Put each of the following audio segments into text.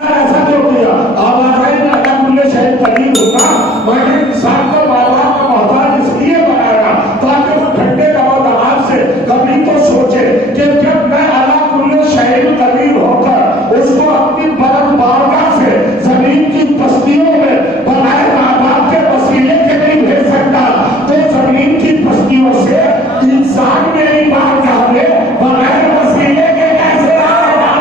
ایسا جو کیا آوازیں اللہ کل شہر قدیر ہونا میں نے انسان کو ماں باپ کا محتاج اس لیے بنایا تاکہ وہ ٹھنڈے دماغ دماغ سے کبھی تو سوچے کہ جب میں اللہ کل شہر قدیر ہو کر اس کو اپنی بلند بارگاہ سے زمین کی بستیوں میں بغیر ماں باپ کے وسیلے کے نہیں بھیج سکتا تو زمین کی بستیوں سے انسان میری بارگاہ میں بغیر وسیلے کے کیسے آئے گا؟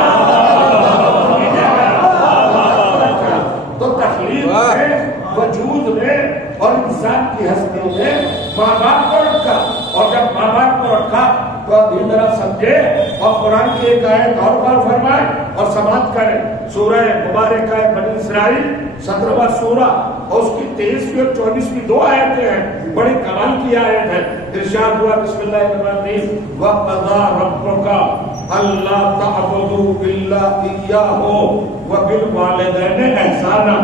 وجود میں اور انسان کی ہستی میں ماں باپ کو رکھا اور جب ماں باپ کو رکھا تو ابھی ذرا سمجھے اور قرآن کی ایک آیت اور بار فرمائے اور سماعت کریں سورہ مبارکہ بنی اسرائیل 17واں سورہ اور اس کی 23ویں اور 24ویں دو آیتیں ہیں بڑی کمال کی آیت ہے ارشاد ہوا بسم اللہ الرحمن الرحیم وَقَضَىٰ رَبُّكَ أَلَّا تَعْبُدُوا إِلَّا إِيَّاهُ وَبِالْوَالِدَيْنِ إِحْسَانًا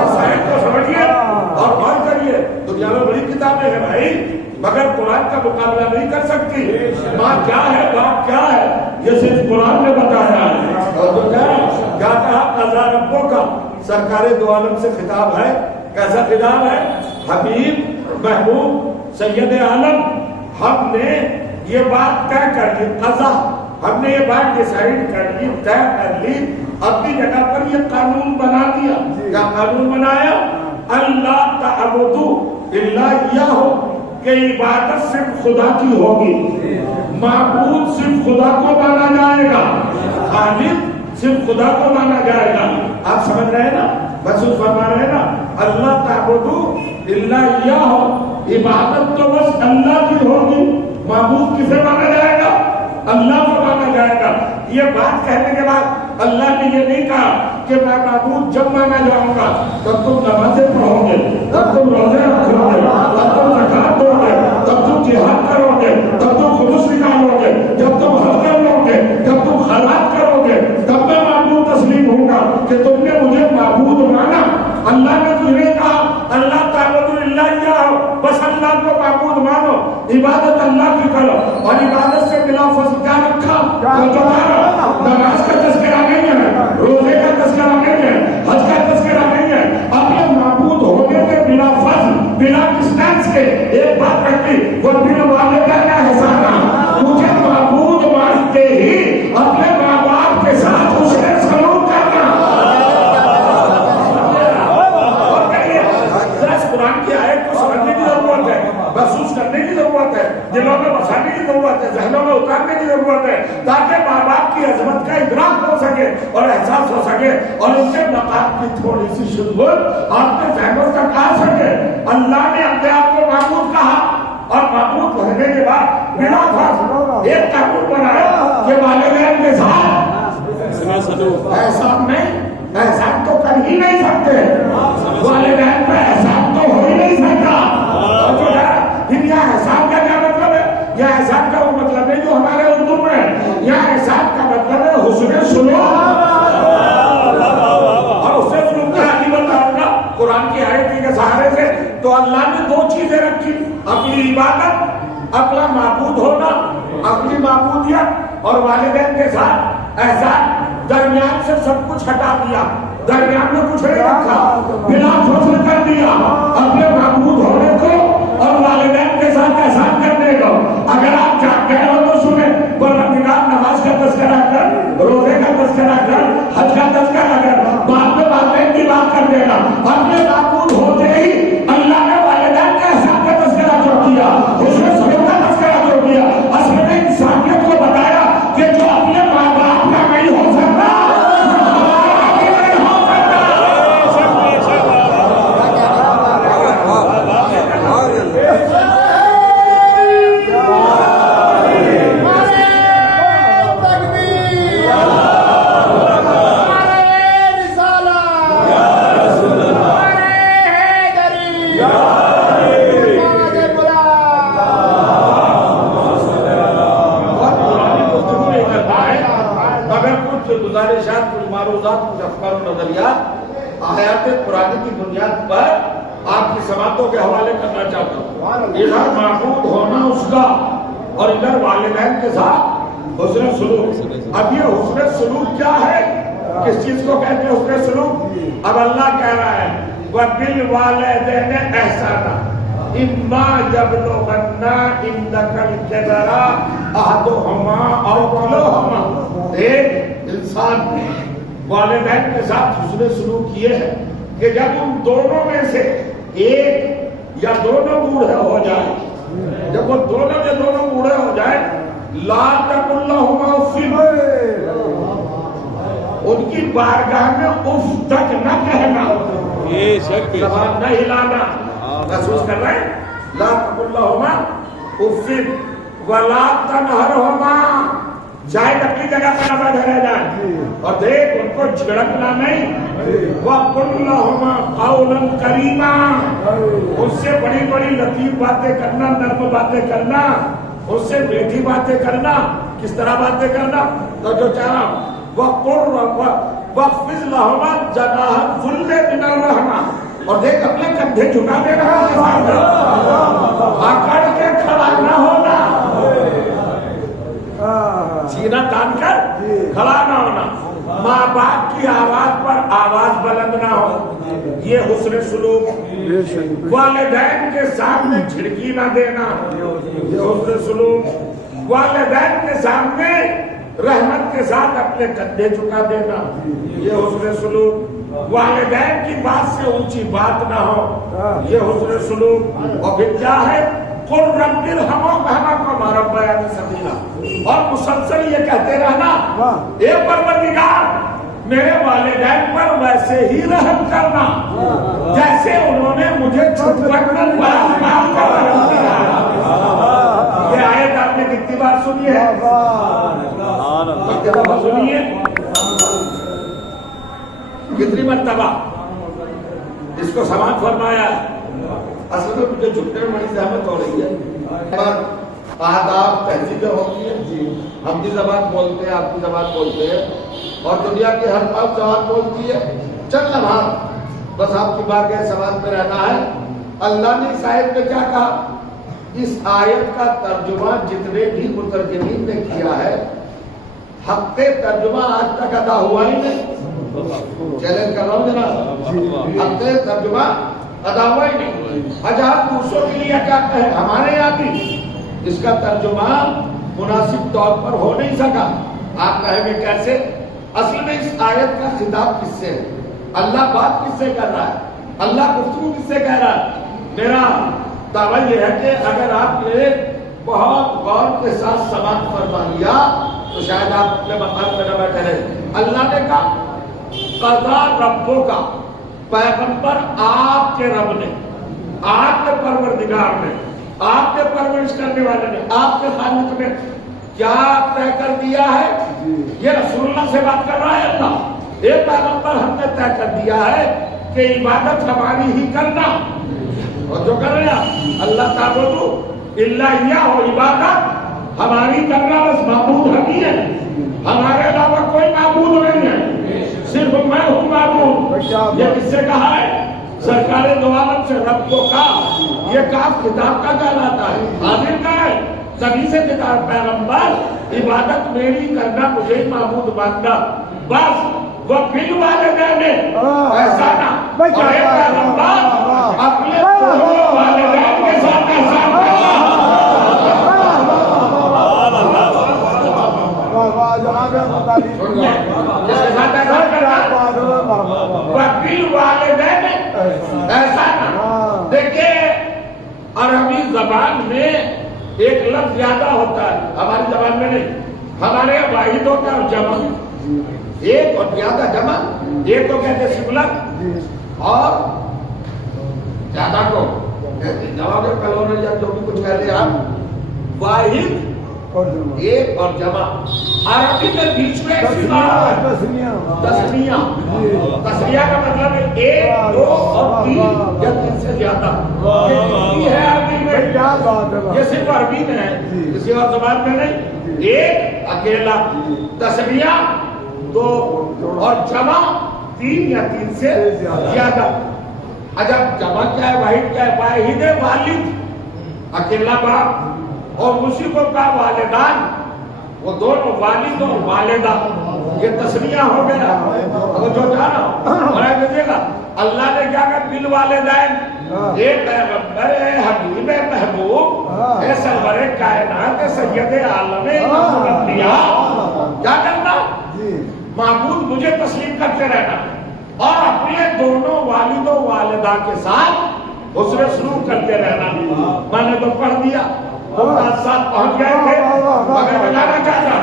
اس آیت کو سمجھیے اور غور کریے دنیا میں بڑی کتابیں ہیں بھائی مگر قرآن کا مقابلہ نہیں کر سکتی ماں کیا ہے باپ کیا ہے یہ صرف قرآن نے بتایا ہے اور تو کیا کہا قضا ربوں کا سرکار دو عالم سے خطاب ہے کیسا خطاب ہے حبیب محبوب سید عالم ہم نے یہ بات طے کر لی قضا ہم نے یہ بات ڈیسائیڈ کر لی طے کر لی اپنی جگہ پر یہ قانون بنا دیا کیا قانون بنایا اللہ تعبدوا الا اياه کہ عبادت صرف خدا کی ہوگی معبود صرف خدا کو مانا جائے گا خالق صرف خدا کو مانا جائے گا آپ سمجھ رہے ہیں نا محسوس فرما رہے ہیں نا اللہ تعبدوا الا اياه عبادت تو بس اللہ کی ہوگی معبود کسے مانا جائے گا اللہ کو مانا جائے گا یہ بات کہنے کے بعد اللہ نے یہ نہیں کہا کہ میں معبود جب مانا جاؤں گا تب تم نمازیں پڑھو گے تب تم روزے رکھو گے تب تم زکات دو گے تب تم جہاد کرو گے تب تم خلوص نکالو گے جب تم حج کر لو گے جب تم خیرات کرو گے تب میں معبود تسلیم ہوں گا کہ تم نے مجھے معبود مانا اللہ نے تمہیں کہا اللہ تعبدوا الا اياه بس اللہ کو معبود مانو عبادت اللہ کی کرو اور عبادت سے بلا فضل کیا رکھا نماز کا تذکرہ نہیں ہے روزے کا تذکرہ نہیں ہے حج کا تذکرہ نہیں ہے اپنے معبود ہونے کے بلا فضل بلا ڈسٹینس کے ایک بات رکھی وہ بالوالدین احسانا مجھے معبود مانتے ہی اپنے ماں باپ کے ساتھ اس نے سلوک کرنا اور کہیے قرآن کی آیت کو سمجھنے کی ضرورت ہے محسوس کرنے کی ضرورت ہے دلوں میں بسانے کی ضرورت ہے ذہنوں میں اتارنے کی ضرورت ہے تاکہ ماں باپ کی عظمت کا ادراک ہو سکے اور احساس ہو سکے اور ان کے مقام کی تھوڑی سی شدت آپ کے ذہنوں تک آ سکے اللہ نے اپنے آپ کو معبود کہا اور معبود ہونے کے بعد بلا فضل ایک قانون بنایا کہ والدین کے ساتھ احسان نہیں احسان تو کر ہی نہیں سکتے والدین پہ احسان تو ہو ہی نہیں سکتا پھر یہ احسان کا کیا مطلب ہے یہ احسان کا وہ مطلب ہے جو ہمارے اردو میں ہے یہ احسان کا مطلب ہے حسن سلوک اور حسن سلوک کا حدیث بتاؤں گا قرآن کی آیت کے سہارے سے تو اللہ نے دو چیزیں رکھی اپنی عبادت اپنا معبود ہونا اپنی معبودیت اور والدین کے ساتھ احسان درمیان سے سب کچھ ہٹا دیا درمیان میں کچھ نہیں رکھا بلا فضل کر دیا اپنے معبود ہونے کو اور والدین کے ساتھ احسان کرنے کو اگر آپ کہہ رہے ہو تو سنیں پروردگار نماز کا تذکرہ کر روزے کا تذکرہ کر حج کا تذکرہ کر بعد میں والدین کی بات کر دے گا اپنے معبود ہوتے ہی اللہ نے والدین کے احسان کا تذکرہ جو کیا اس نے سب کا تذکرہ جو کیا اصل میں انسانیت کو بتایا کہ جو اپنے ماں باپ کا نہیں ہو سکتا آیات قرآن کی بنیاد پر آپ کی سماعتوں کے حوالے کرنا چاہتا ہوں ادھر معبود ہونا اس کا اور ادھر والدین کے ساتھ حسن سلوک اب یہ حسن سلوک کیا ہے کس چیز کو کہتے ہیں حسن سلوک؟ اب اللہ کہہ رہا ہے وَبِالْوَالِدَيْنِ إِحْسَانًا إِمَّا يَبْلُغَنَّ عِندَكَ الْكِبَرَ أَحَدُهُمَا أَوْ كِلَاهُمَا۔ ایک انسان والدین کے ساتھ حسن سلوک یہ ہے کہ جب ان دونوں میں سے ایک یا دونوں بوڑھے ہو جائیں، جب وہ دونوں کے دونوں بوڑھے ہو جائیں، لا تقل لهما اف، ان کی بارگاہ میں اف تک نہ کہنا، زبان نہ ہلانا۔ محسوس کر رہے ہیں؟ لا تقل لهما اف ولا تنہرهما، شاید اپنی جگہ پر نہ بیٹھے رہ جائیں، اور دیکھ ان کو جھڑکنا نہیں۔ وَقُلْ لَهُمَا قَوْلًا كَرِيمًا، ان سے بڑی بڑی لطیف باتیں کرنا، نرم باتیں کرنا، ان سے میٹھی باتیں کرنا۔ کس طرح باتیں کرنا؟ تو جو چاہا وَخْفِضْ لَهُمَا جَنَاحَ الذُّلِّ مِنَ الرَّحْمَةِ، اور دیکھ اپنے کندھے جھکا دے رہا ہے، آکڑ کے کھڑا نہ ہونا، سینہ تان کر کھڑا نہ ہونا، ماں باپ کی آواز پر آواز بلند نہ ہو، یہ حسن سلوک۔ والدین کے سامنے جھڑکی نہ دینا، یہ حسن سلوک۔ والدین کے سامنے رحمت کے ساتھ اپنے کندھے جھکا دینا، یہ حسن سلوک۔ والدین کی بات سے اونچی بات نہ ہو، یہ حسن سلوک۔ اور پھر کیا ہے؟ قُلْ رَبِّ ارْحَمْهُمَا كَمَا رَبَّيَانِي صَغِيرًا، اور مسلسل یہ کہتے رہنا اے پروردگار میرے والدین پر ویسے ہی رحم کرنا جیسے انہوں نے مجھے چھوٹا کر بڑا کام کا رحم کیا۔ یہ آیت آپ نے کتنی بار سنی ہے؟ کتنی بار سنی ہے؟ کتنی مرتبہ اس کو سماعت فرمایا ہے؟ اصل میں مجھے جھکنے میں بڑی زحمت ہو رہی ہے، پر آداب تہذیبیں ہوتی ہیں، ہم بھی زبان بولتے ہیں، آپ کی زبان بولتے ہیں، اور دنیا کی ہر قوم زبان بولتی ہے۔ چند لمحات بس آپ کی بارگاہ سماعت میں رہنا ہے۔ اللہ نے اس آیت میں کیا کہا؟ اس آیت کا ترجمہ جتنے بھی مترجمین نے کیا ہے، حق ترجمہ آج تک ادا ہوا ہی نہیں۔ چیلنج کر رہا ہوں جناب، حق ترجمہ ادا ہوا ہی نہیں۔ اچھا دوسروں کے لیے کیا کہیں؟ ہمارے یہاں بھی اس کا ترجمہ مناسب طور پر ہو نہیں سکا۔ آپ کہیں گے کیسے؟ اصل میں اس آیت کا خطاب کس سے ہے؟ اللہ بات کس سے کر رہا ہے؟ اللہ گفتگو کس سے کہہ رہا ہے؟ میرا دعویٰ یہ ہے کہ اگر آپ نے بہت غور کے ساتھ سماعت فرما لیا تو شاید آپ اپنے مقام پہ نہ بیٹھے رہے۔ اللہ نے کہا قضا ربوں کا، پیغمبر آپ کے رب نے، آپ کے پروردگار نے، آپ کے پرورش کرنے والے نے، آپ کے خالق نے کیا طے کر دیا ہے؟ یہ رسول اللہ سے بات کر رہا ہے اللہ۔ اے پیغمبر ہم نے طے کر دیا ہے کہ عبادت ہماری ہی کرنا، اور جو کر رہے ہیں اللہ تعبدو الا ایا ہو، عبادت ہماری کرنا، بس معبود ہم ہی ہے، ہمارے علاوہ کوئی معبود نہیں ہے، صرف میں ہوں معبود۔ یہ کس سے کہا ہے؟ سرکار دو عالم سے رب کو کہا۔ یہ کاف کتاب کا کہلاتا ہے، حاضر کا ہے، نبی سے کتاب پیغمبر عبادت میری کرنا، مجھے ہی معبود ماننا، بس وہ پھر والدین احسانہ، اور ایک پیغمبر اپنے والدین کے ساتھ احسان کرنا۔ دیکھیں عربی زبان میں ایک لفظ زیادہ ہوتا ہے، ہماری زبان میں نہیں۔ ہمارے یہاں واحد ہوتا ہے اور جمع، ایک اور زیادہ جمع، ایک کو کہتے سنگولر اور زیادہ کو کہتے جواب کلونر یا جو بھی کچھ کہہ لیں آپ، واحد ایک اور جمع۔ عربی میں بیچ میں تسنیہ، تسنیہ کا مطلب ہے ایک، دو اور تین یا تین سے زیادہ۔ یہ ہے عربی میں، یہ صرف عربی میں ہے، کسی اور زبان میں نہیں۔ ایک اکیلا، تسنیہ دو اور جمع تین یا تین سے زیادہ۔ عجب جمع کیا ہے، واحد کیا ہے؟ واحد والد، اکیلا باپ، اور اسی کو کہا والدان، وہ دونوں والد اور والدہ۔ یہ تسمیہ ہو گیا. وہ جو تھا نا بڑا دیجیے گا اللہ نے کیا کہا بل والدین اے پیغمبر اے حبیب اے محبوب اے سرور کائنات اے سید عالم امام الانبیاء کیا کرنا معبود مجھے تسلیم کرتے رہنا اور اپنے دونوں والد و والدہ کے ساتھ حسن سلوک کرتے رہنا. میں نے تو پڑھ دیا ساتھ پہنچ گئے تھے مگر بتانا چاہتا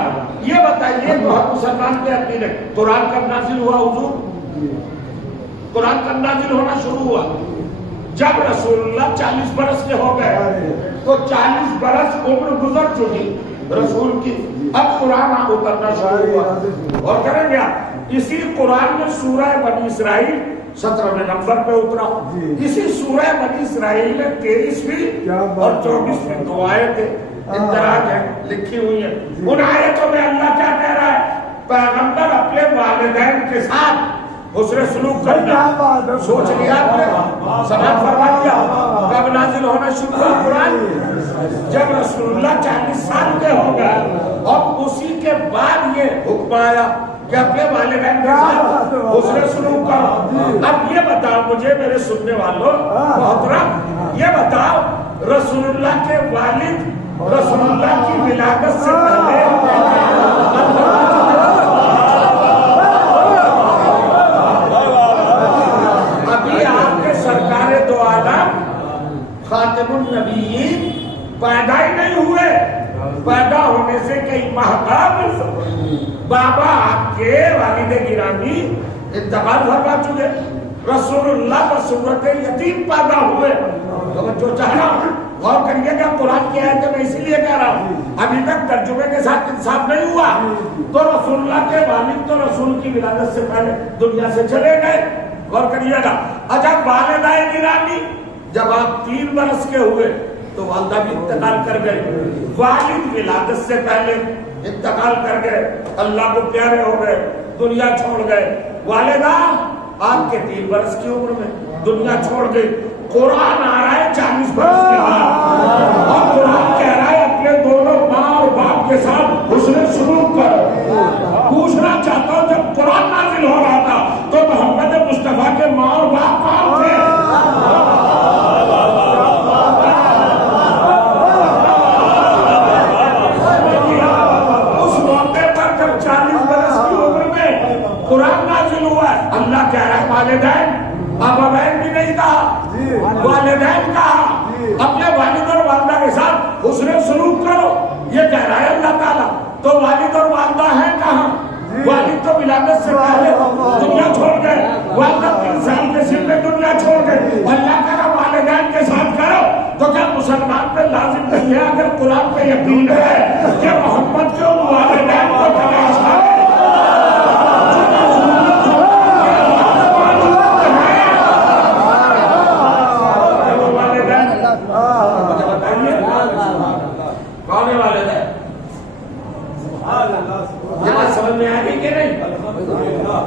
یہ بتائیے تو ہر مسلمان کے اپنی نے قرآن کب نازل ہوا حضور؟ قرآن کب نازل ہونا شروع ہوا؟ جب رسول اللہ 40 برس کے ہو گئے تو 40 برس عمر گزر چکی رسول کی. اب قرآن اترنا شروع ہوا اور کریں گے اسی قرآن میں سورہ بنی اسرائیل 17 نمبر پہ اترا. اسی سورہ بنی اسرائیل میں 23ویں اور 24ویں دو آیتیں اندراج ہیں لکھی ہوئی ہیں. ان آیتوں میں اللہ کیا کہہ رہا ہے؟ پیغمبر اپنے والدین کے ساتھ حسن سلوک کرنا. سوچ لیا آپ نے سماعت فرما لیا کب نازل ہونا شروع ہوا قرآن؟ جب رسول اللہ 40 سال کے ہو گئے اور اسی کے بعد یہ حکم آیا کہ اپنے والدین کے ساتھ حسن سلوک کرو. اب یہ بتاؤ مجھے میرے سننے والوں محترم یہ بتاؤ رسول اللہ کے والد رسول اللہ کی ولادت سے پہلے ابھی آپ کے سرکار دو عالم خاتم النبیین پیدا ہی نہیں ہوئے. پیدا ہونے سے کئی ماہ بعد بابا آپ کے والد گرامی انتقال فرما چکے. رسول اللہ بصورت یتیم پیدا ہوئے. جو چاہ رہا ہوں غور کریے گا قرآن کی آیت میں اسی لیے کہہ رہا ہوں ابھی تک ترجمے کے ساتھ انصاف نہیں ہوا. تو رسول اللہ کے والد تو رسول کی ولادت سے پہلے دنیا سے چلے گئے. غور کریے گا. اچھا والدہ گرامی جب آپ 3 برس کے ہوئے تو والدہ بھی انتقال کر گئے. والد ولادت سے پہلے انتقال کر گئے اللہ کو پیارے ہو گئے دنیا چھوڑ گئے. والدہ آپ کے 3 برس کی عمر میں دنیا چھوڑ گئی. قرآن آ رہا ہے 40 برس کے بعد اور قرآن کہہ رہا ہے اپنے دونوں ماں اور باپ کے ساتھ حسن سلوک کرو. پوچھنا چاہتا ہوں جب قرآن نازل ہو رہا تھا تو محمد مصطفیٰ کے ماں اور باپ کہاں تھے؟ اس موقع پر جب 40 برس کی عمر میں قرآن نازل ہوا ہے اللہ کہہ رہا ہے والدین ابوین بھی نہیں کہا والدین کہا اپنے والد اور والدہ کے ساتھ حسن سلوک کرو یہ کہہ رہا ہے اللہ تعالیٰ. تو والد اور والدہ ہیں کہاں؟ والد تو ولادت سے پہلے دنیا چھوڑ گئے. والدہ 3 سال کے سن میں دنیا چھوڑ گئے. اللہ کہہ رہا والدین کے ساتھ کرو. تو کیا مسلمان پہ لازم نہیں ہے اگر قرآن پہ یقین ہے کہ محمد کے والدین کو تلاش کرے سمجھ میں آئے گی کہ نہیں؟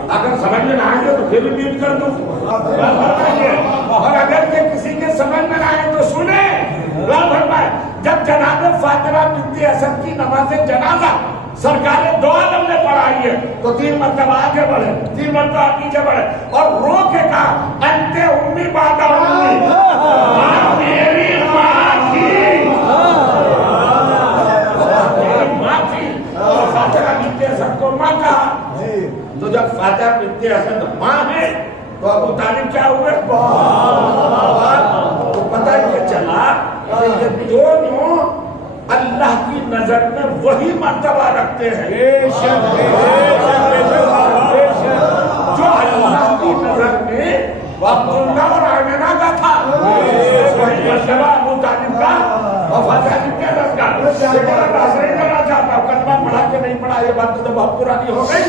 اگر سمجھ میں نہ آئے تو پھر بھی میوٹ کر دوں. اور اگر یہ کسی کے سمجھ میں نہ آئے تو سنیں. جب جناب فاطمہ بنت اسد کی نماز جنازہ سرکار دو عالم نے پڑھائی ہے تو 3 مرتبہ آگے بڑھے 3 مرتبہ پیچھے بڑھے اور رو کے کہا انت امی بعد امی میری ماں تھی فاتحہ بنت اسد کو ماں کہا. تو جب فاتحہ بنت اسد ماں ہے تو ابو طالب کیا ہوئے؟ تو پتہ یہ چلا کہ یہ دونوں اللہ کی نظر میں وہی مرتبہ رکھتے ہیں جو اللہ کی نظر میں عبداللہ اور آمنہ کا تھا. وہی مرتبہ ابو طالب کا اور فاتحہ بنت اسد کا. لیکن ناظرین کرنا چاہتا ہوں کلمہ پڑھا کہ نہیں پڑھا یہ بات تو بہت پرانی ہو گئی.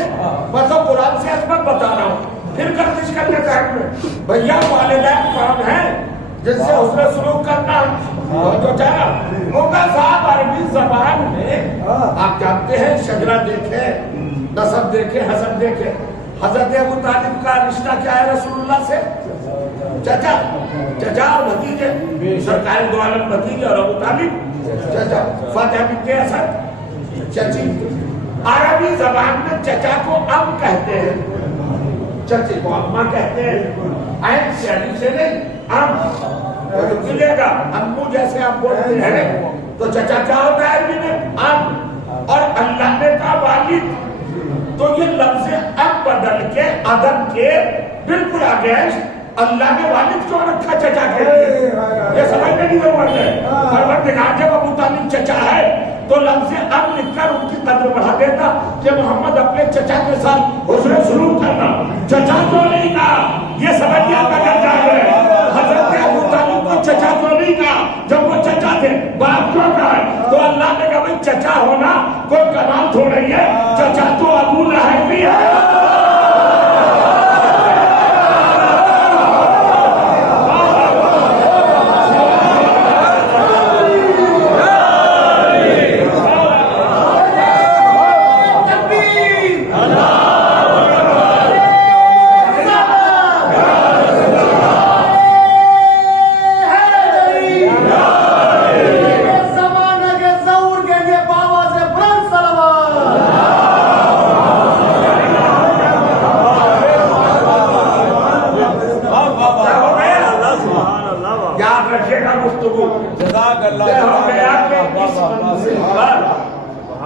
میں تو قرآن سے عظمت بتا رہا ہوں. پھر گردش کرنے ٹائم میں بھیا والدین کون ہیں جن سے حسن سلوک کرنا جو چاہا ہوگا صاحب. عربی زبان میں آپ جانتے ہیں شجرہ دیکھیں نسب دیکھیں حسب دیکھیں. حضرت ابو طالب کا رشتہ کیا ہے رسول اللہ سے؟ چچا اور بھتیجے. سرکار دو عالم بھتیجے اور ابو طالب چچا. فاتحہ بنت اسد چچی. عربی زبان میں چچا کو ام کہتے ہیں، چچے کو اماں کہتے ہیں، عین سے علی سے نہیں، ام ملے گا امو جیسے آپ بولتے ہیں تو چچا کیا ہوتا ہے عربی میں؟ ام۔ اور اللہ نے کہا والد، تو یہ لفظ اب بدل کے ادب کے بالکل اگینسٹ اللہ نے والد کیوں رکھا چچا کے لیے؟ یہ سمجھنے کی ضرورت ہے۔ پروردگار جب ابو طالب چچا ہے تو لفظ اب لکھ کر ان کی قدر بڑھا دیتا کہ محمد اپنے چچا کے ساتھ حسن سلوک کرنا، چچا کیوں نہیں کہا؟ یہ سمجھ آپ اگر جا رہے ہیں حضرت ابو طالب کو چچا کیوں نہیں کہا جب وہ چچا تھے؟ باپ کیوں کہا ہے؟ تو اللہ نے کہا بھائی چچا ہونا کوئی کمال تھوڑی ہے، چچا تو ابو لہب بھی ہے۔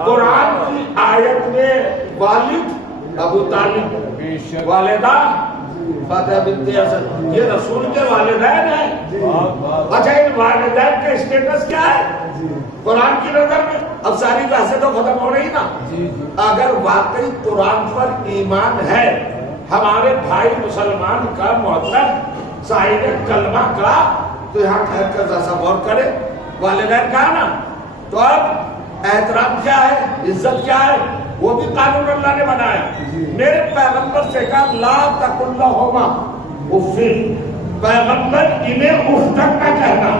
قرآن کی آیت میں والد ابو طالب، والدہ فاطمہ بنت اسد، یہ رسول کے والدین ہیں۔ اچھا ان والدین کا اسٹیٹس کیا ہے قرآن کی نظر میں؟ اب ساری بحثیں تو ختم ہو رہی نا۔ اگر واقعی قرآن پر ایمان ہے ہمارے بھائی مسلمان کا محترم صاحب کلمہ کا، تو یہاں ٹھہر کر ذرا غور کرے، والدین کہا نا، تو اب احترام کیا ہے، عزت کیا ہے، وہ بھی قانون اللہ نے بنایا۔ میرے پیغمبر سے کہا لا تقل لہما اف، پیغمبر انہیں اف تک نہ کہنا۔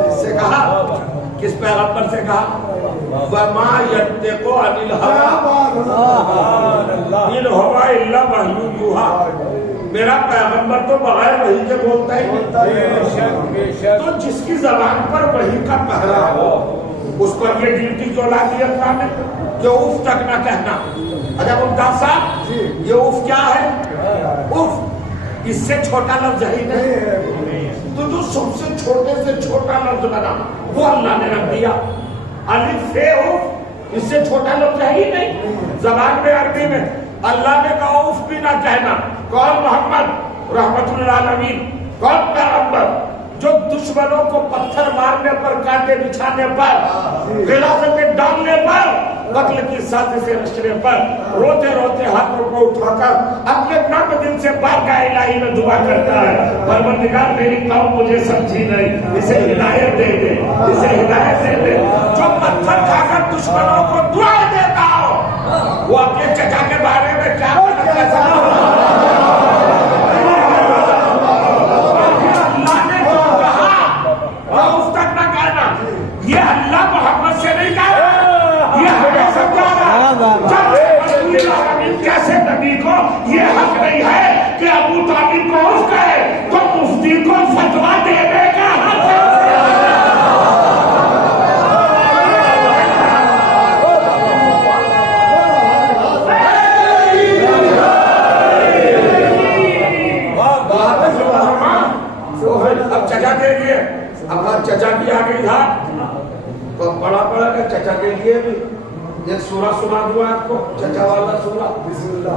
اس سے کہا، کس پیغمبر سے کہا؟ وما ينطق عن الهوى ان هو الا وحی یوحی، میرا پیغمبر تو بغیر وحی کے بولتا ہی نہیں۔ تو جس کی زبان پر وحی کا پہرا ہو اس پر یہ ڈیوٹی کیوں لا دی اللہ نے کہ اف تک نہ کہنا؟ اچھا ممتاز صاحب، یہ اف کیا ہے؟ اف اس سے چھوٹا لفظ ہی نہیں، تو جو سب سے چھوٹے سے چھوٹا لفظ بنا وہ اللہ نے رکھ دیا، الف اف، اس سے چھوٹا لفظ ہے ہی نہیں زبان میں عربی میں۔ اللہ نے کہا اف بھی نہ کہنا۔ کون؟ محمد رحمت للعالمین، کون پیغمبر جو دشمنوں کو پتھر مارنے پر، کانٹے بچھانے پر، غلاظتیں ڈالنے پر، قتل کی سازشیں رچنے پر روتے روتے ہاتھوں کو اٹھا کر اپنے نرم دل سے بارگاہ الہی میں دعا کرتا ہے، پروردگار میری قوم مجھے سمجھی نہیں، اسے ہدایت دے دے، اسے ہدایت دے دے۔ جو پتھر کھا کر دشمنوں کو دعائیں دیتا ہو وہ اپنے چچا کے بارے میں کیا یہ اللہ محمد سے نہیں کہا، یہ ہمیں سمجھا رہا۔ کیسے نبی کو یہ حق نہیں ہے کہ ابو طالب کو اف کہے تو مفتی کو فتویٰ دینے کا حق ہے۔ اب چچا کے لیے، اب چچا کی آ گئی تھا تو بڑا پڑا کہ چچا کے لیے بھی ایک سورہ سنا دوں آپ کو، چچا والا سورہ۔ بسم اللہ،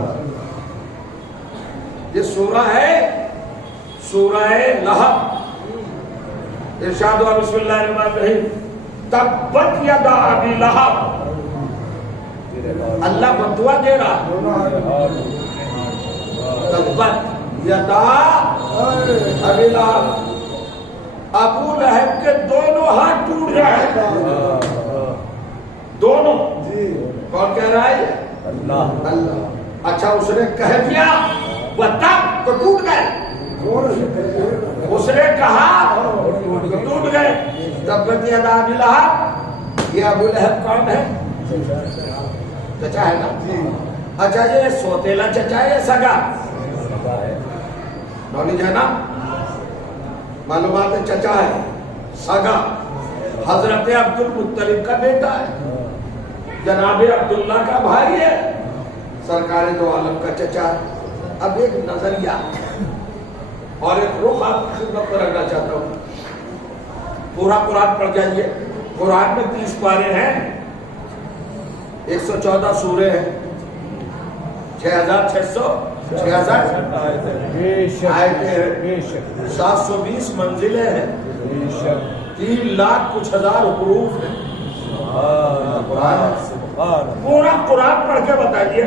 یہ سورہ ہے سورہ لہب۔ ارشاد ہوا بسم اللہ الرحمن الرحیم، تبت یدا ابی لہب، اللہ بدعا دے رہا، تبت یدا ابی لہب، ابو لہب کے دونوں ہاتھ ٹوٹ جائے، دونوں۔ کون کہہ رہا ہے؟ اللہ۔ اللہ۔ اچھا اس نے کہہ دیا وہ تب تو ٹوٹ گئے، اس نے کہا تو ٹوٹ گئے۔ تبت یدا ابی لہب، یہ ابو لہب کون ہے؟ چچا ہے نا؟ اچھا یہ سوتیلا چچا ہے یا سگا؟ نالج ہے نا، معلومات ہے، چچا ہے، سگا، حضرت عبد المطلب کا بیٹا ہے۔ جناب عبداللہ کا بھائی ہے، سرکار دو عالم کا چچا ہے۔ اب ایک نظریہ اور ایک رخ آپ کی خدمت میں رکھنا چاہتا ہوں۔ پورا قرآن پڑھ جائیے، قرآن میں 30 پارے ہیں، 114 سورے ہیں، 6600 آیتیں ہیں، 720 منزلیں ہیں، 3 لاکھ کچھ ہزار حروف ہیں۔ پورا قرآن پڑھ کے بتائیے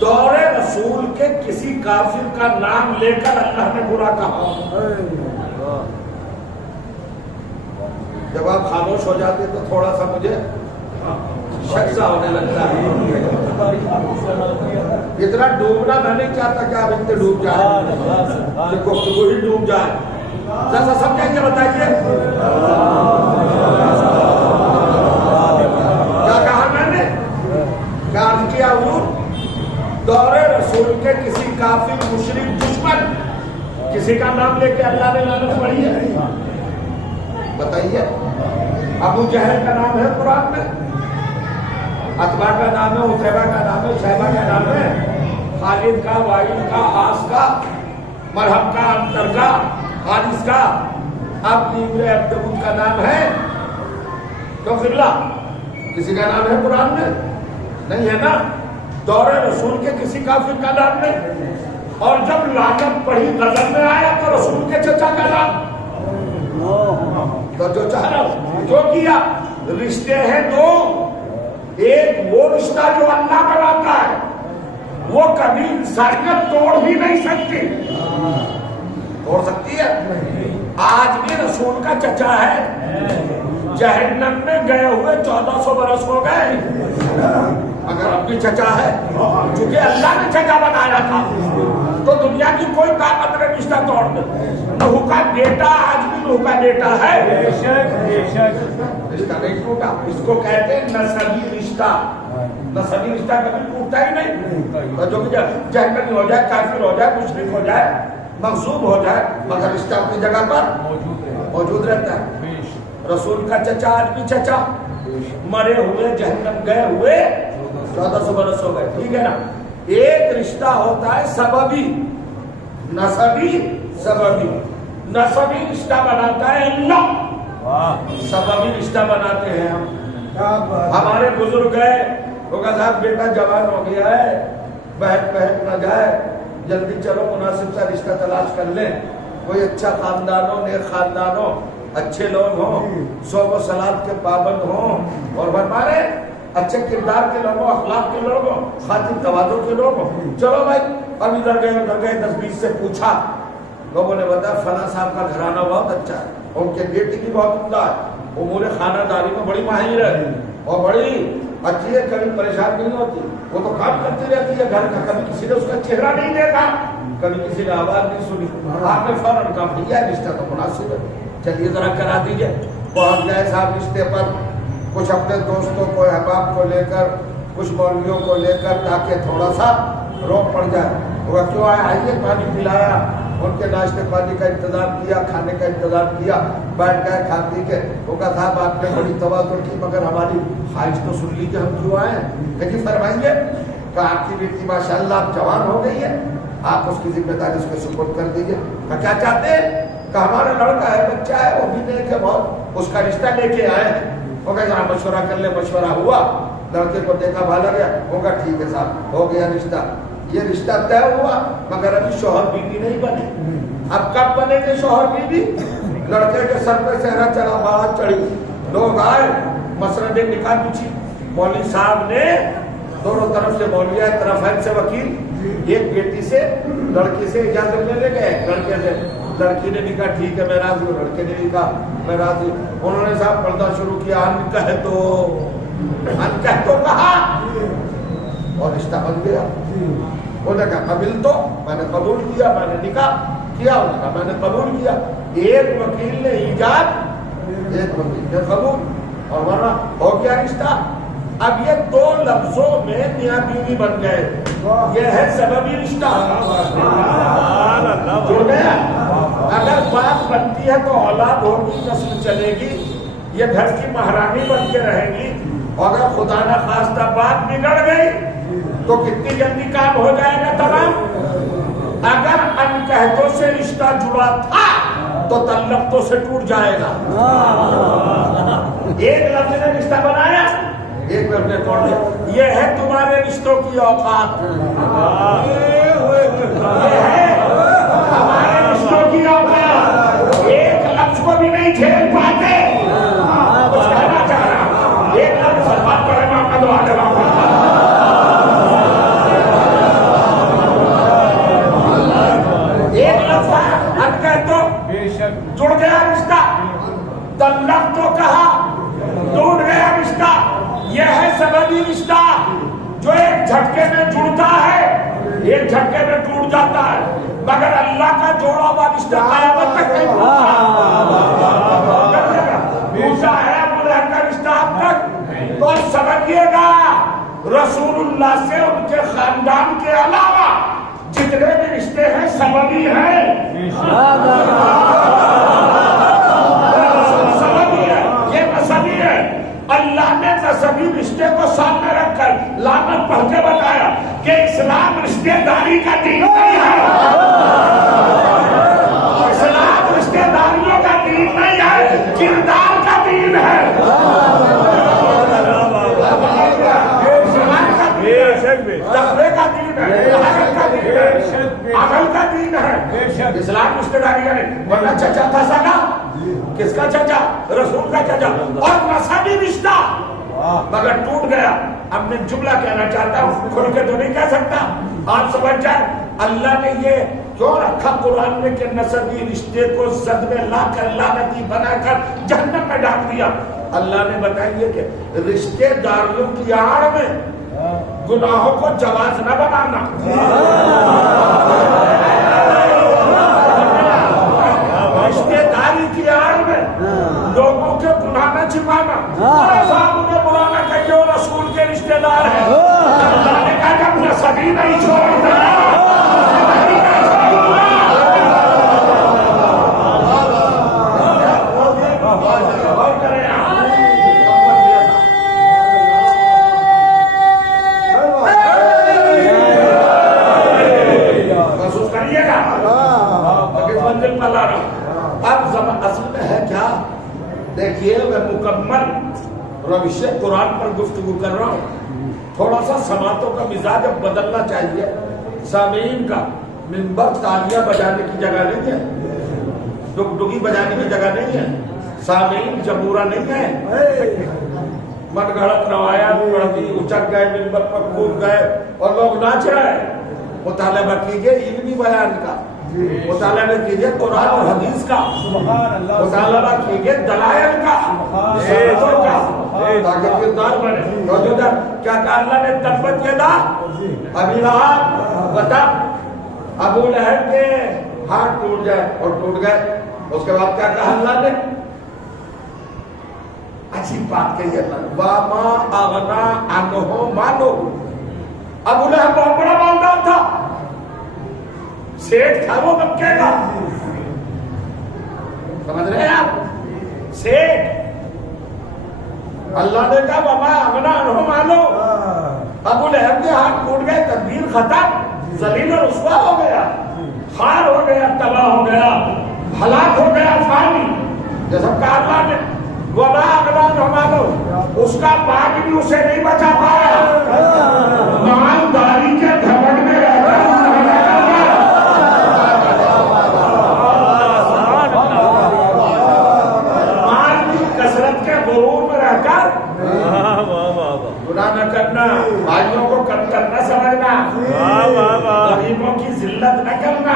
دور رسول کے کسی کافر کا نام لے کر اللہ نے برا کہا؟ جب آپ خاموش ہو جاتے تو تھوڑا سا مجھے شک سا ہونے لگتا ہے۔ اتنا ڈوبنا میں نہیں چاہتا کہ آپ اتنے ڈوب جائیں، گفتگو ہی ڈوب جائے۔ ذرا سمجھیں گے بتائیے کیا کہا میں نے؟ کیا عرض کیا حضور؟ دور رسول کے کسی کافر مشرک دشمن کسی کا نام لے کے اللہ نے لعنت پڑھی ہے؟ بتائیے۔ ابو جہل کا نام ہے قرآن میں، عتبہ کا نام ہے، عتیبہ کا نام ہے، شیبہ کا نام ہے، خالد کا، وائل کا، عاص کا، مرہم کا، عنتر کا، حارث کا، اب ابن عبد کا نام ہے تو قبلہ کسی کا نام ہے قرآن میں؟ نہیں ہے نا۔ دور رسول کے کسی کافر کا نام نہیں، اور جب لعنت پڑھی غضب میں آیا تو رسول کے چچا کا نام، تو جو چاہا جو کیا۔ رشتے ہیں دو، ایک وہ رشتہ جو اللہ بناتا ہے، وہ کبھی انسانیت توڑ بھی نہیں سکتی۔ توڑ سکتی ہے؟ آج بھی رسول کا چچا ہے، جہنم میں گئے ہوئے 1400 برس ہو گئے، اگر اب بھی چچا ہے، چونکہ اللہ نے چچا بنایا تھا تو دنیا کی کوئی طاقت نے رشتہ توڑ دے۔ نوح کا بیٹا آج بھی نوح کا بیٹا ہے، رشتہ نہیں ٹوٹا۔ اس کو کہتے ہیں نسبی رشتہ۔ نسبی رشتہ کبھی ٹوٹتا ہی نہیں، جو جہنمی ہو جائے، کافر ہو جائے، مشرک ہو جائے، مغصوب ہو جائے، مگر رشتہ اپنی جگہ پر موجود رہتا ہے۔ رسول کا چچا آج بھی چچا، مرے ہوئے جہنم گئے ہوئے 1400 برس ہو گئے، ٹھیک ہے نا۔ ایک رشتہ ہوتا ہے سببی، نسبی سببی۔ نسبی رشتہ بناتا ہے اللہ، سببی رشتہ بناتے ہیں ہم۔ ہمارے بزرگ گئے، وہ کہا صاحب بیٹا جوان ہو گیا ہے، بہت نہ جائے، جلدی چلو مناسب سا رشتہ تلاش کر لیں، کوئی اچھا خاندان ہو، نیک خاندان ہو، اچھے لوگ ہوں، صوم و صلات کے پابند ہوں، اور ہمارے اچھے کردار کے لوگ ہوں، اخلاق کے لوگ ہوں، خاطر تواضع کے لوگ ہوں۔ چلو بھائی، اب ادھر گئے 10-20 سے پوچھا، لوگوں نے بتایا فلاں صاحب کا گھرانہ بہت اچھا ہے، ان کے بیٹی بھی بہت عمدہ ہے، امور خانہ داری میں بڑی ماہر ہے اور بڑی اچھی ہے، کبھی پریشان نہیں ہوتی، وہ تو کام کرتی رہتی ہے گھر کا، کبھی کسی نے اس کا چہرہ نہیں دیکھا، کبھی کسی نے آواز نہیں سنی۔ آپ نے فوراً کہا بھیا رشتہ تو مناسب ہے، چلیے ذرا کرا دیجیے۔ پہنچ گئے صاحب رشتے پر، کچھ اپنے دوستوں کو، احباب کو لے کر، کچھ مولویوں کو لے کر، تاکہ تھوڑا سا روک پڑ جائے۔ وہ کیوں آئے؟ آئیے، پانی پلایا، ان کے ناشتے پانی کا انتظام کیا، کھانے کا انتظام کیا، بیٹھ گئے کھا پی کے۔ وہ کہا صاحب آپ نے بڑی تواضع کی، مگر ہماری خواہش تو سن لیجیے ہم کیوں آئے ہیں۔ کہ جی فرمائیے۔ کہا آپ کی بیٹی ماشاء اللہ اب جوان ہو گئی ہے، آپ اس کی ذمہ داری اس کو سپرد کر دیجیے۔ کہا کیا چاہتے ہیں؟ کہ ہمارا لڑکا ہے، بچہ ہے، وہ بھی نیک ہے بہت، اس کا رشتہ لے کے آئے ہیں۔ وہ کہا ذرا مشورہ کر لیں۔ مشورہ ہوا، لڑکے کو دیکھا بھالا گیا، وہ کہا ٹھیک ہے صاحب ہو گیا رشتہ۔ یہ رشتہ طے ہوا، مگر ابھی شوہر بیوی نہیں بنے۔ اب کب بنے گے شوہر بیوی؟ لڑکے کے سر پہ صحرا چلا، بات چڑھی، لوگ آئے، مسند نکاح پوچھی، مولوی صاحب نے دونوں طرف سے مولوی، طرفین سے وکیل، ایک بیٹی سے لڑکی سے اجازت لینے گئے، لڑکے سے۔ لڑکی نے بھی کہا ٹھیک ہے میں راضی ہوں، لڑکے نے بھی کہا میں راضی ہوں۔ انہوں نے صاحب پردہ شروع کیا، ان تو کہا اور رشتہ بن گیا۔ انہوں نے کہا قبل تو میں نے قبول کیا، میں نے نکاح کیا، انہوں نے کہا میں نے قبول کیا۔ ایک وکیل نے ایجاد، ایک وکیل نے قبول، اور ورنہ ہو گیا رشتہ۔ اب یہ دو لفظوں میں میاں بیوی بن گئے، یہ ہے سببی رشتہ۔ اگر بات بنتی ہے تو اولاد ہوگی، نسل چلے گی، یہ گھر کی مہارانی بن کے رہے گی، اور اگر خدا نہ خواستہ بات بگڑ گئی تو کتنی جلدی کام ہو جائے گا تمام. اگر انکہتوں سے رشتہ جڑا تھا تو تعلقوں سے ٹوٹ جائے گا. ایک لفظ نے رشتہ بنایا، ایک لفظ نے توڑ دیا. یہ ہے تمہارے رشتوں کی اوقات، یہ ہے ہمارے رشتوں کی اوقات. ایک لفظ کو بھی نہیں جھیل پاتے. کچھ کہنا چاہ رہا، ایک لفظ سے بات کرے گا کا دعا دے گا. ایک لفظ تو جڑ گیا رشتہ، تعلق تو کہا، ٹوٹ گیا رشتہ. یہ ہے سببی رشتہ جو ایک جھٹکے میں جڑتا ہے، ایک جھٹکے میں ٹوٹ جاتا ہے، مگر اللہ کا جوڑا ہوا رشتہ قیامت تک نہیں ٹوٹا ہے. ابو لہب کا رشتہ اب تک. تو سمجھیے گا رسول اللہ سے ان کے خاندان کے علاوہ جتنے بھی رشتے ہیں سببی ہیں. سببی ہے، یہ نسبی ہے. اللہ نے نسبی رشتے کو سامنے رکھ کر لعنت پڑھ کے بتایا کہ اسلام رشتے داری کا دین نہیں ہے. اسلام رشتے داریوں کا دین نہیں ہے، کردار کا دین ہے. تقوی کا دین ہے، عمل کا دین ہے. اسلام رشتے داری ہے. ورنہ چچا تھا سگا، کس کا چچا؟ رسول کا چچا. اور نسبی رشتہ مگر ٹوٹ گیا. اب میں جملہ کہنا چاہتا ہوں، کھل کے تو نہیں کہہ سکتا، آپ سمجھ جائیں. اللہ نے یہ کیوں رکھا قرآن میں کہ نسبی رشتے کو زد میں لا کر لعنتی بنا کر جہنم میں ڈال دیا. اللہ نے بتائیے کہ رشتے داریوں کی آڑ میں گناہوں کو جواز نہ بنانا. رشتے داری کی آڑ میں لوگوں کے گناہ نہ چھپانا. صاحب انہیں برانا کہیے وہ رسول کے رشتے دار ہیں. اللہ نے کہا جب نسبی نہیں چھوڑتا دیکھیے میں مکمل روش قرآن پر گفتگو کر رہا ہوں. تھوڑا سا سماعتوں کا مزاج اب بدلنا چاہیے. سامعین کا منبر تالیاں بجانے کی جگہ نہیں ہے، ڈگڈگی بجانے کی جگہ نہیں ہے. سامعین جمورہ نہیں ہے، من گھڑت روایات پڑھ دی، اچک گئے منبر پر، کود گئے اور لوگ ناچ رہے. مطالبہ کیجئے علمی بیان کا، مطالبہ کیجئے قرآن اور حدیث کا، مطالبہ کیجئے دلائل کا، سنتوں کا، تاکہ کردار بنے. کیا کہا اللہ نے؟ تبت یدا ابی لہب وتب. ابو لہب کے ہاتھ ٹوٹ جائے اور ٹوٹ گئے. اس کے بعد کیا کہا اللہ نے؟ اچھی بات کہی اللہ نے، وَمَا أَغْنَىٰ عَنْهُ مَالُهُ. ابو لہب بہت بڑا مالدار تھا، سیٹ تھا وہ مکے کا. سمجھ رہے ہیں آپ؟ سیٹ. اللہ نے کہا وَمَا أَغْنَىٰ عَنْهُ مَالُهُ. ابو لہب کے ہاتھ ٹوٹ گئے، تدبیر ختم، ذلیل و رسوا ہو گیا، خار ہو گیا، تباہ ہو گیا، ہلاک ہو گیا، فانی. جیسا کہا اللہ نے وَمَا أَغْنَىٰ عَنْهُ مَالُهُ. اس کا باغ بھی اسے نہیں بچا پایا. مالداری کے دھمک میں رہ کر گناہ نہ کرنا، بھائیوں کو کمتر نہ سمجھنا، غریبوں کی ذلت نہ کرنا.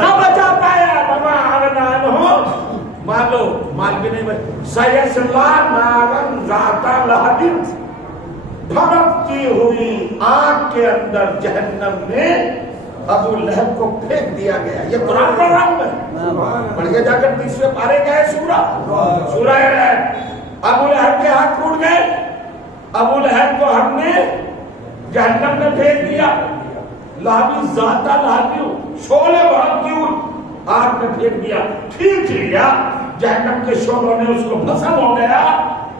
نہ بچا پایا. وَمَا أَغْنَىٰ عَنْهُ مالو، مال بھی نہیں بچا. سَيَصْلَىٰ نَارًا ذَاتَ لَهَبٍ. بھڑکتی ہوئی آگ کے اندر جہنم میں ابو لہب کو پھینک دیا گیا. یہ قرآن پروگرام ہے، پڑھیے جا کر 30ویں پارے کا ہے سورہ رعد. ابو لہب کے ہاتھ ٹوٹ گئے. ابو لہب کو ہم نے جہنم میں پھینک دیا. لہبی ذاتہ لہبی، شعلے بھڑکتی ہوئی آگ میں پھینک دیا. کھینچ لیا جہنم کے شعلوں نے، اس کو بھسم ہو گیا.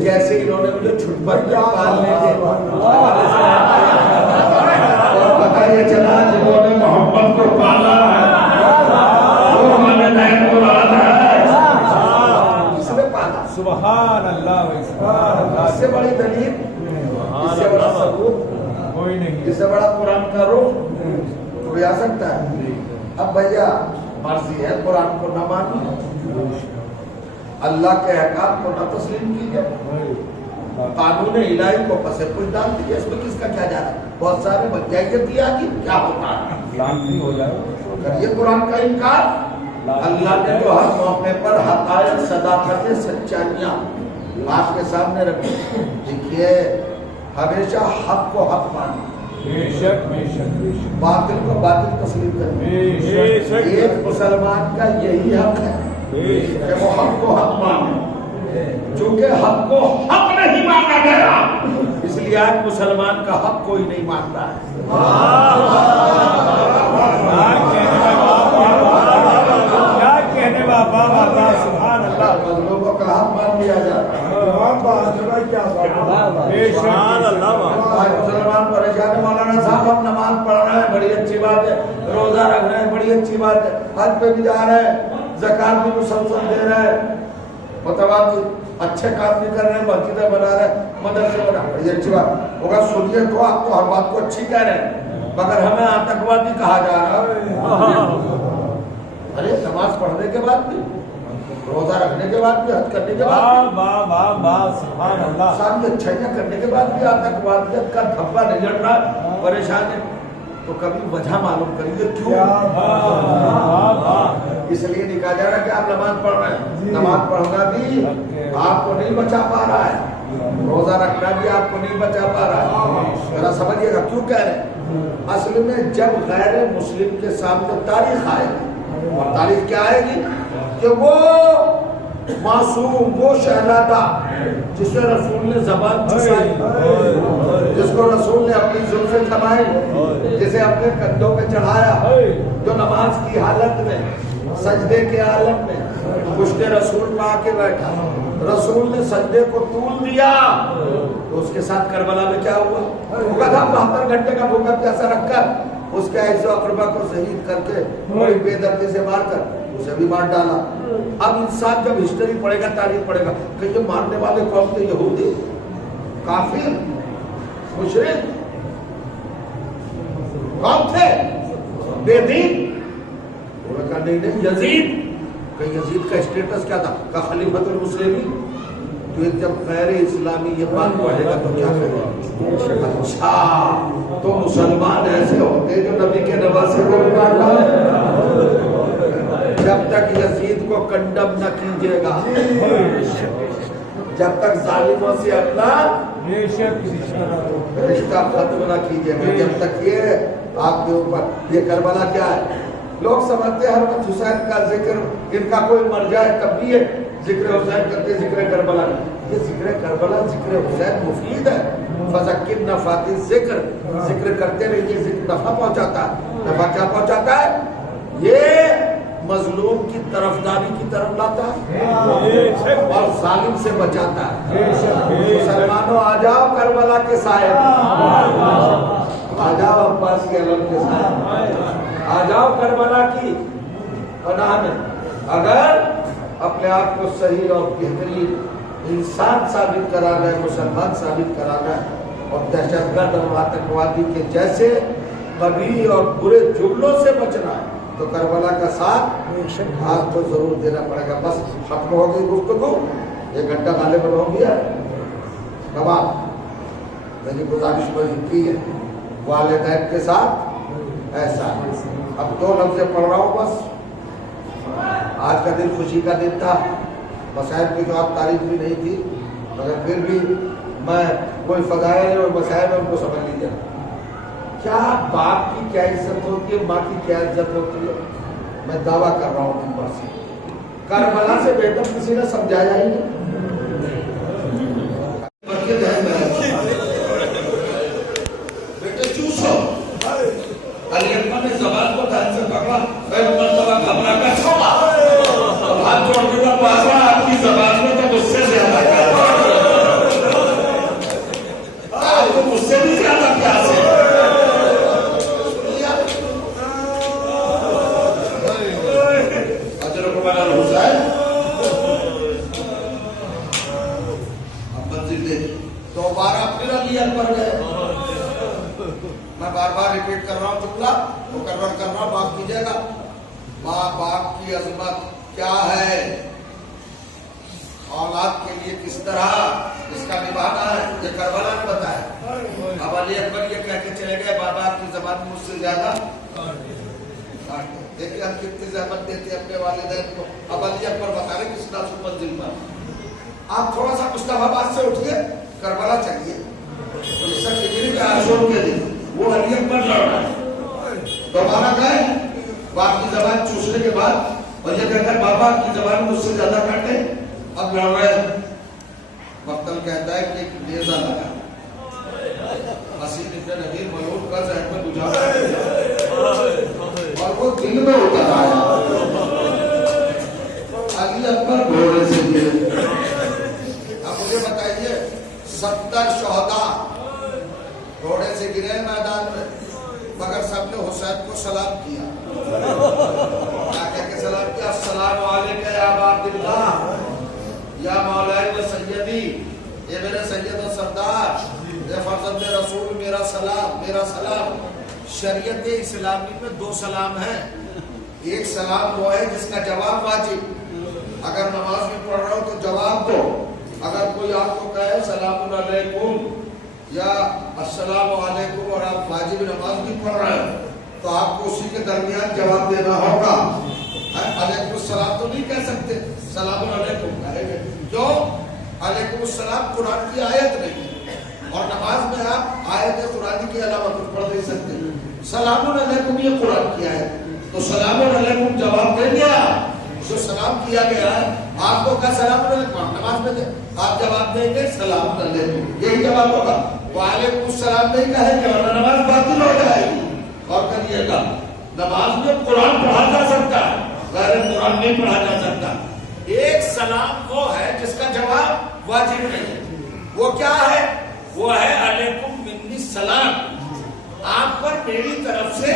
جیسے انہوں نے مجھے چھٹ پر پالنے دے اور پتہ یہ چلا جنہوں نے محبت کو پالا ہے وہ والدین کو راضا ہے اس نے پالا. سبحان اللہ اس سے بڑی دلیل، اس سے بڑا ثبوت کوئی نہیں، اس سے بڑا قرآن کا رخ کوئی آ سکتا ہے؟ اب بھیا مرضی ہے قرآن کو نہ مانو، اللہ کے احکام کو نہ تسلیم کیجیے، قانون الہی کو پس پش ڈال دیجیے. اس میں کس کا کیا جا رہا ہے؟ بہت سارے بچائیت بھی آگی کیا ہوتا ہے، یہ قرآن کا انکار. اللہ نے تو ہر موقع پر حقائق، صداقت، سچائیاں آپ کے سامنے رکھی. دیکھیے ہمیشہ حق کو حق مانیں، بے شک بے شک بے شک، باطل کو باطل تسلیم کریں. ایک مسلمان کا یہی حق ہے کہ وہ حق کو حق مانے. چونکہ حق کو حق نہیں مانا گیا اس لیے آج مسلمان کا حق کوئی نہیں مانتا ہے. کیا کہنے بابا بابا سبحان اللہ، لوگوں کا حق مان لیا جاتا ہے. سبحان اللہ. آج مسلمان پریشان ہے. مولانا صاحب ہم نماز پڑھ رہے ہیں بڑی اچھی بات ہے، روزہ رکھ رہے ہیں بڑی اچھی بات ہے، حج پہ بھی جا رہے ہیں، زکات بھی مسلسل دے رہے ہیں، متواتر اچھے کام بھی کر رہے ہیں، مسجدیں بنا رہے ہیں، مدرسے بنا رہے ہیں، بڑی اچھی بات ہوگا. سنیے تو آپ تو ہر بات کو اچھی کہہ رہے ہیں مگر ہمیں آتنکوادی کہا جا رہا ہے. ارے نماز پڑھنے کے بعد بھی، روزہ رکھنے کے بعد بھی، حج کرنے کے بعد سبحان اللہ، ساری اچھائیاں کرنے کے بعد بھی آتنکوادیت کا دھبا نہیں لڑ رہا، پریشان ہے. تو کبھی وجہ معلوم کریے کیوں. اس لیے نہیں کہا جا رہا کہ آپ نماز پڑھ رہے ہیں، نماز پڑھنا بھی آپ کو نہیں بچا پا رہا ہے، روزہ رکھنا بھی آپ کو نہیں بچا پا رہا ہے. ذرا سمجھیے گا کیوں کہہ رہے ہیں. اصل میں جب غیر مسلم کے سامنے تاریخ آئے گی، اور تاریخ کیا آئے گی کہ وہ معصوم، وہ شہزادہ جسے رسول نے زبان چھپائی، جس کو رسول نے اپنی زلفیں تھمائی، جسے اپنے کندھوں پہ چڑھایا، جو نماز کی حالت میں، سجدے کے حالت میں پشت رسول پہ آ کے بیٹھا، رسول نے سجدے کو طول دیا تو اس کے ساتھ کربلا میں کیا ہوا؟ وہ تھا 72 گھنٹے کا بھوکا پیاسا رکھ کر اس کے عیش و اقربا کو شہید کر کے بڑی بے دردی سے مار کر اسے بھی مار ڈالا. اب انسان جب ہسٹری پڑھے گا، تاریخ پڑھے گا کہ یہ مارنے والے کون تھے؟ یہودی، کافر، مشرک کون تھے؟ بے دین. انہوں نے کہا نہیں یزید. کہ یزید کا اسٹیٹس کیا تھا؟ کہ خلیفۃ المسلمین. تو جب غیر اسلامی یہ بات پڑھے گا تو کیا کرے گا؟ اچھا تو مسلمان ایسے ہوتے جو نبی کے نواسے کو کاٹ ڈالے. جب تک یزید کو کنڈم نہ کیجیے گا، جب تک ظالموں سے اپنا رشتہ ختم نہ کیجیے گا، جب تک یہ آپ کے اوپر. یہ کربلا کیا ہے؟ لوگ سمجھتے ہیں ہر وقت حسین کا ذکر، ان کا کوئی مر جائے تب بھی یہ ذکر حسین کرتے، ذکر کربلا. یہ ذکر کربلا ذکر حسین مفید ہے. فذکر نفعت الذکر، ذکر کرتے رہیے، ذکر نفع پہنچاتا ہے. نفع کیا پہنچاتا ہے؟ یہ مظلوم کی طرفداری کی طرف لاتا ہے اور ظالم سے بچاتا ہے. مسلمانوں آ جاؤ کربلا کے سائے، آ جاؤ عباس کے علم کے سائے، آ جاؤ کربلا کی پناہ میں. اگر اپنے آپ کو صحیح اور بہترین انسان ثابت کرانا ہے، مسلمان ثابت کرانا ہے، اور دہشت گرد اور آتنکوادی کے جیسے قبیح اور برے جملوں سے بچنا ہے تو کربلا کا ساتھ آپ کو ضرور دینا پڑے گا. بس ختم ہو گئی گفتگو، 1 گھنٹہ غالباً ہو گیا. کمال میری گزارش مزید کی ہے، والدین کے ساتھ ایسا. اب 2 لفظ پڑھ رہا ہوں بس. آج کا دن خوشی کا دن تھا، مسائل کی تو آپ تعریف بھی نہیں تھی مگر پھر بھی میں کوئی فضائل اور مسائل ان کو سمجھ لیجیے. کیا باپ کی کیا عزت ہوتی ہے، ماں کی کیا عزت ہوتی ہے. میں دعویٰ کر رہا ہوں نمبر سے کربلا سے بہتر کسی نے سمجھایا ہی نہیں. بیٹے چوسو، علی اکبر نے زبان کو دھیان سے پکڑا، کئی مرتبہ گھبرا کر چھوڑا، ہاتھ جوڑ کے بابا آپ کی زبان میں تو غصے سے ادا کر ماں باپ کی عظمت کیا ہے، اولاد کے لیے کس طرح اس کا نبھانا ہے، یہ کربلا نے بتایا۔ اب علی اکبر یہ کہہ کے چلے گئے بابا آپ کی زبان مجھ سے زیادہ، دیکھیں ہم کتنی زحمت دیتے ہیں اپنے والدین کو۔ اب علی اکبر بتا رہے کس ناصر منزل پر آپ تھوڑا سا مصطفیٰ آباد سے اٹھ کے کربلا چلیے، عاشور کے دن وہ علی اکبر لڑ رہا ہے، دوبارہ گئے باپ کی زبان چوسنے کے بعد، اور یہ کہتا ہے بابا آپ کی زبان مجھ سے زیادہ کاٹے، اب لڑ رہے ہیں۔ مقتل کہتا ہے کہ ایک نیزہ لگا، حسین ابن نبیر ملعون کا ذہن میں گزارا اور وہ دل میں اتر آیا۔ علی اکبر گھوڑے سے گرے۔ اب مجھے بتائیے 70 شہداء گھوڑے سے گرے میدان میں، مگر سب نے حسین کو سلام کیا۔ کیا کہہ کے سلام کیا؟ السلام علیکم یا ابا عبداللہ یا مولائی و سیدی، یہ میرے سید و سردار، یہ فرزند رسول، میرا سلام، میرا سلام۔ شریعت اسلامی میں 2 سلام ہیں، ایک سلام وہ ہے جس کا جواب واجب، اگر نماز میں پڑھ رہا ہو تو جواب دو، اگر کوئی آپ کو کہے سلام علیکم یا السلام علیکم اور آپ واجب نماز بھی پڑھ رہے ہیں تو آپ کو اسی کے درمیان جواب دینا ہوگا۔ علیکم السلام تو نہیں کہہ سکتے، سلام علیکم کہیں گے، جو علیکم السلام قرآن کی آیت نہیں ہے، اور نماز میں آپ آیت قرآن کے علاوہ کچھ پڑھ نہیں سکتے۔ سلام علیکم یہ قرآن کی آیت، تو سلام علیکم جواب دے دیا، جو سلام کیا گیا ہے آپ کو کہا سلام علیکم، نماز میں دے آپ جواب دیں گے سلام علیکم، یہی جواب ہوگا۔ وعلیکم السلام نہیں کہیں گے ورنہ نماز باطل ہو جائے گی۔ اور کریے گا نماز میں قرآن پڑھا جا سکتا ہے، غیر قرآن نہیں پڑھا جا سکتا۔ ایک سلام وہ ہے جس کا جواب واجب نہیں ہے، وہ کیا ہے؟ وہ ہے علیکم منی السلام، آپ پر میری طرف سے